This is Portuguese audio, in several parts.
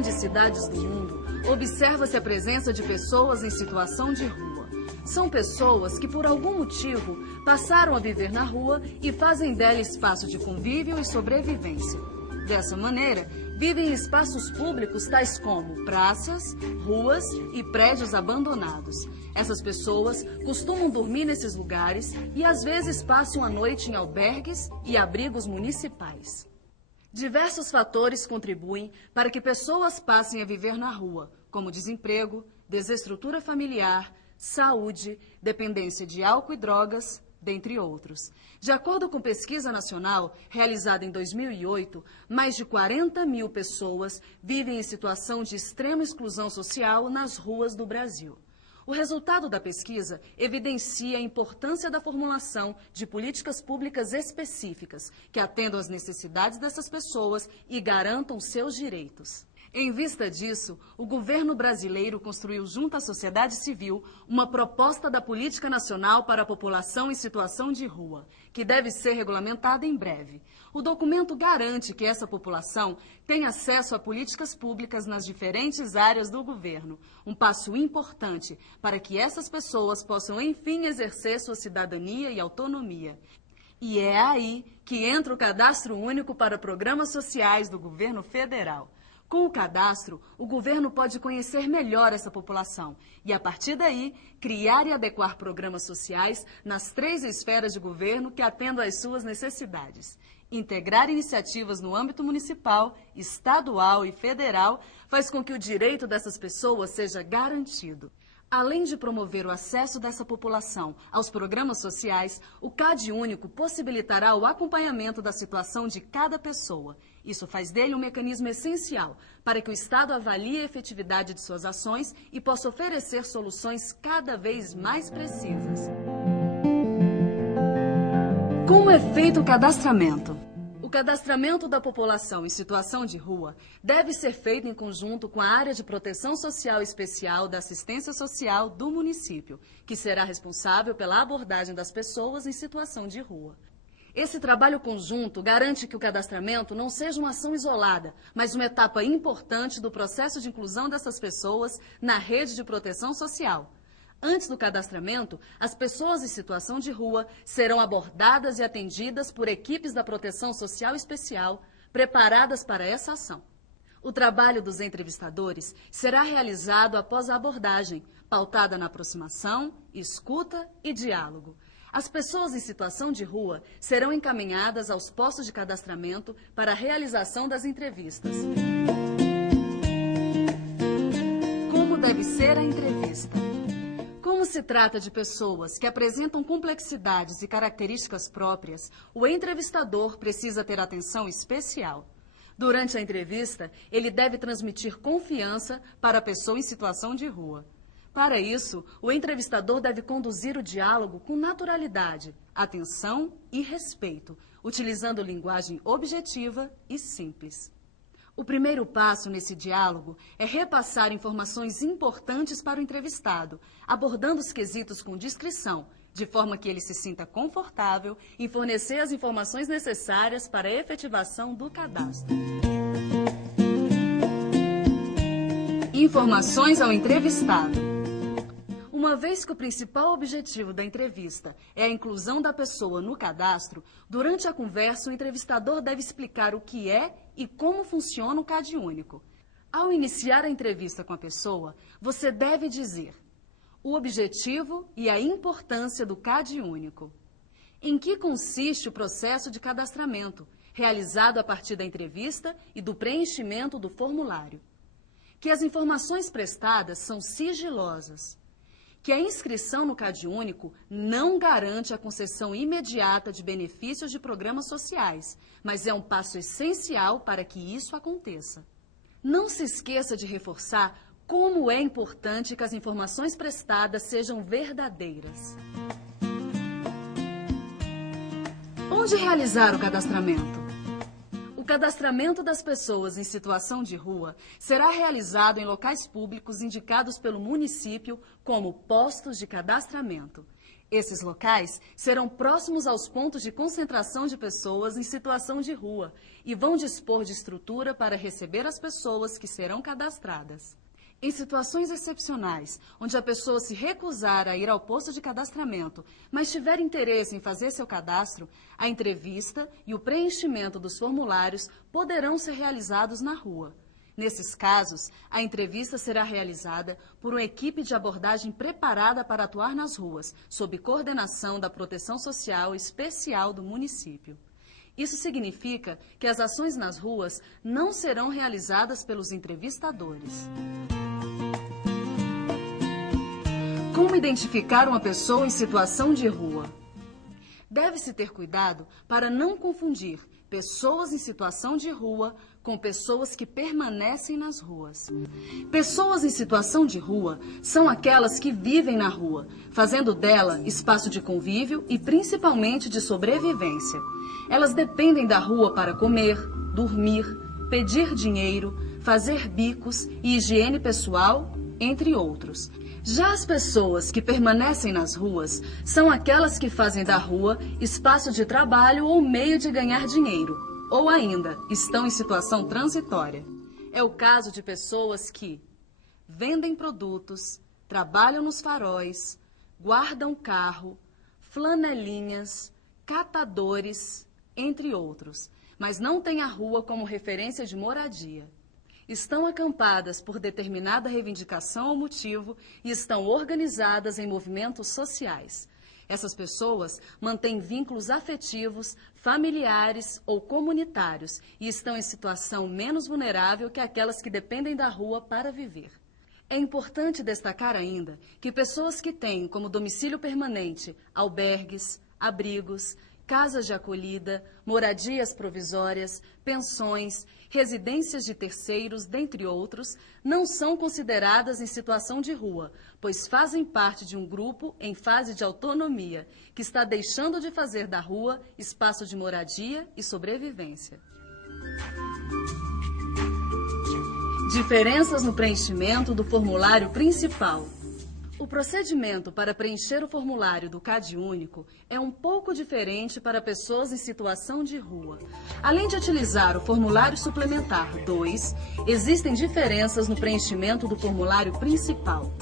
grandes cidades do mundo, observa-se a presença de pessoas em situação de rua. São pessoas que, por algum motivo, passaram a viver na rua e fazem dela espaço de convívio e sobrevivência. Dessa maneira, vivem em espaços públicos tais como praças, ruas e prédios abandonados. Essas pessoas costumam dormir nesses lugares e às vezes passam a noite em albergues e abrigos municipais. Diversos fatores contribuem para que pessoas passem a viver na rua, como desemprego, desestrutura familiar, saúde, dependência de álcool e drogas, dentre outros. De acordo com pesquisa nacional realizada em 2008, mais de 40 mil pessoas vivem em situação de extrema exclusão social nas ruas do Brasil. O resultado da pesquisa evidencia a importância da formulação de políticas públicas específicas que atendam às necessidades dessas pessoas e garantam seus direitos. Em vista disso, o governo brasileiro construiu junto à sociedade civil uma proposta da Política Nacional para a População em Situação de Rua, que deve ser regulamentada em breve. O documento garante que essa população tem acesso a políticas públicas nas diferentes áreas do governo, um passo importante para que essas pessoas possam, enfim, exercer sua cidadania e autonomia. E é aí que entra o Cadastro Único para Programas Sociais do governo federal. Com o cadastro, o governo pode conhecer melhor essa população e, a partir daí, criar e adequar programas sociais nas 3 esferas de governo que atendam às suas necessidades. Integrar iniciativas no âmbito municipal, estadual e federal faz com que o direito dessas pessoas seja garantido. Além de promover o acesso dessa população aos programas sociais, o CAD Único possibilitará o acompanhamento da situação de cada pessoa. Isso faz dele um mecanismo essencial para que o Estado avalie a efetividade de suas ações e possa oferecer soluções cada vez mais precisas. Como é feito o cadastramento? O cadastramento da população em situação de rua deve ser feito em conjunto com a área de proteção social especial da assistência social do município, que será responsável pela abordagem das pessoas em situação de rua. Esse trabalho conjunto garante que o cadastramento não seja uma ação isolada, mas uma etapa importante do processo de inclusão dessas pessoas na rede de proteção social. Antes do cadastramento, as pessoas em situação de rua serão abordadas e atendidas por equipes da Proteção Social Especial, preparadas para essa ação. O trabalho dos entrevistadores será realizado após a abordagem, pautada na aproximação, escuta e diálogo. As pessoas em situação de rua serão encaminhadas aos postos de cadastramento para a realização das entrevistas. Como deve ser a entrevista? Como se trata de pessoas que apresentam complexidades e características próprias, o entrevistador precisa ter atenção especial. Durante a entrevista, ele deve transmitir confiança para a pessoa em situação de rua. Para isso, o entrevistador deve conduzir o diálogo com naturalidade, atenção e respeito, utilizando linguagem objetiva e simples. O primeiro passo nesse diálogo é repassar informações importantes para o entrevistado, abordando os quesitos com discrição, de forma que ele se sinta confortável em fornecer as informações necessárias para a efetivação do cadastro. Informações ao entrevistado. Uma vez que o principal objetivo da entrevista é a inclusão da pessoa no cadastro, durante a conversa o entrevistador deve explicar o que é e como funciona o CAD Único. Ao iniciar a entrevista com a pessoa, você deve dizer o objetivo e a importância do CAD Único. Em que consiste o processo de cadastramento, realizado a partir da entrevista e do preenchimento do formulário. Que as informações prestadas são sigilosas. Que a inscrição no CAD Único não garante a concessão imediata de benefícios de programas sociais, mas é um passo essencial para que isso aconteça. Não se esqueça de reforçar como é importante que as informações prestadas sejam verdadeiras. Onde realizar o cadastramento? O cadastramento das pessoas em situação de rua será realizado em locais públicos indicados pelo município como postos de cadastramento. Esses locais serão próximos aos pontos de concentração de pessoas em situação de rua e vão dispor de estrutura para receber as pessoas que serão cadastradas. Em situações excepcionais, onde a pessoa se recusar a ir ao posto de cadastramento, mas tiver interesse em fazer seu cadastro, a entrevista e o preenchimento dos formulários poderão ser realizados na rua. Nesses casos, a entrevista será realizada por uma equipe de abordagem preparada para atuar nas ruas, sob coordenação da Proteção Social Especial do município. Isso significa que as ações nas ruas não serão realizadas pelos entrevistadores. Como identificar uma pessoa em situação de rua? Deve-se ter cuidado para não confundir pessoas em situação de rua com pessoas que permanecem nas ruas. Pessoas em situação de rua são aquelas que vivem na rua, fazendo dela espaço de convívio e principalmente de sobrevivência. Elas dependem da rua para comer, dormir, pedir dinheiro, fazer bicos e higiene pessoal, entre outros. Já as pessoas que permanecem nas ruas são aquelas que fazem da rua espaço de trabalho ou meio de ganhar dinheiro, ou ainda estão em situação transitória. É o caso de pessoas que vendem produtos, trabalham nos faróis, guardam carro, flanelinhas, catadores, entre outros, mas não têm a rua como referência de moradia. Estão acampadas por determinada reivindicação ou motivo e estão organizadas em movimentos sociais. Essas pessoas mantêm vínculos afetivos, familiares ou comunitários e estão em situação menos vulnerável que aquelas que dependem da rua para viver. É importante destacar ainda que pessoas que têm como domicílio permanente albergues, abrigos, casas de acolhida, moradias provisórias, pensões, residências de terceiros, dentre outros, não são consideradas em situação de rua, pois fazem parte de um grupo em fase de autonomia, que está deixando de fazer da rua espaço de moradia e sobrevivência. Diferenças no preenchimento do formulário principal. O procedimento para preencher o formulário do CadÚnico é um pouco diferente para pessoas em situação de rua. Além de utilizar o formulário suplementar 2, existem diferenças no preenchimento do formulário principal.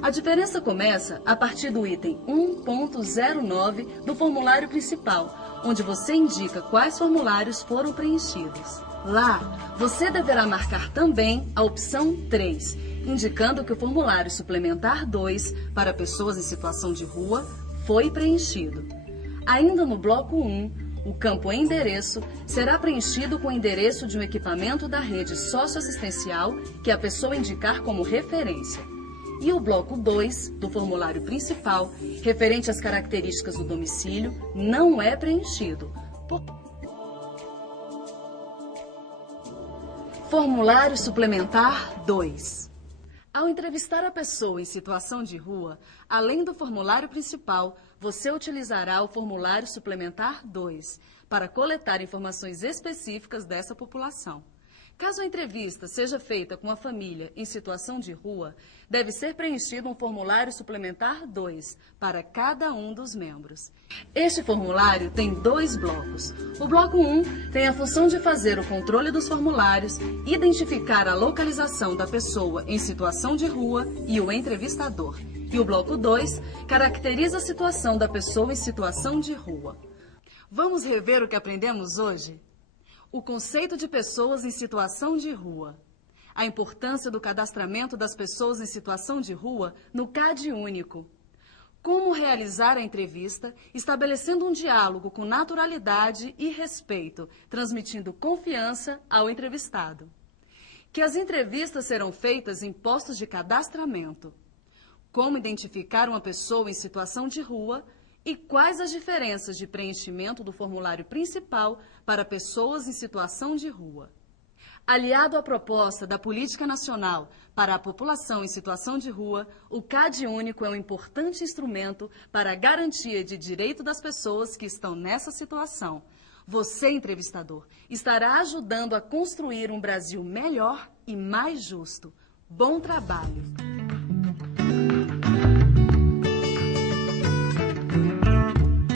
A diferença começa a partir do item 1.09 do formulário principal, onde você indica quais formulários foram preenchidos. Lá, você deverá marcar também a opção 3, indicando que o formulário suplementar 2 para pessoas em situação de rua foi preenchido. Ainda no bloco 1, o campo endereço será preenchido com o endereço de um equipamento da rede socioassistencial que a pessoa indicar como referência. E o bloco 2 do formulário principal, referente às características do domicílio, não é preenchido. Formulário suplementar 2. Ao entrevistar a pessoa em situação de rua, além do formulário principal, você utilizará o formulário suplementar 2 para coletar informações específicas dessa população. Caso a entrevista seja feita com a família em situação de rua, deve ser preenchido um formulário suplementar 2 para cada um dos membros. Este formulário tem 2 blocos. O bloco 1 tem a função de fazer o controle dos formulários, identificar a localização da pessoa em situação de rua e o entrevistador. E o bloco 2 caracteriza a situação da pessoa em situação de rua. Vamos rever o que aprendemos hoje? O conceito de pessoas em situação de rua. A importância do cadastramento das pessoas em situação de rua no CadÚnico. Como realizar a entrevista, estabelecendo um diálogo com naturalidade e respeito, transmitindo confiança ao entrevistado. Que as entrevistas serão feitas em postos de cadastramento. Como identificar uma pessoa em situação de rua e quais as diferenças de preenchimento do formulário principal para pessoas em situação de rua. Aliado à proposta da Política Nacional para a População em Situação de Rua, o CadÚnico é um importante instrumento para a garantia de direito das pessoas que estão nessa situação. Você, entrevistador, estará ajudando a construir um Brasil melhor e mais justo. Bom trabalho!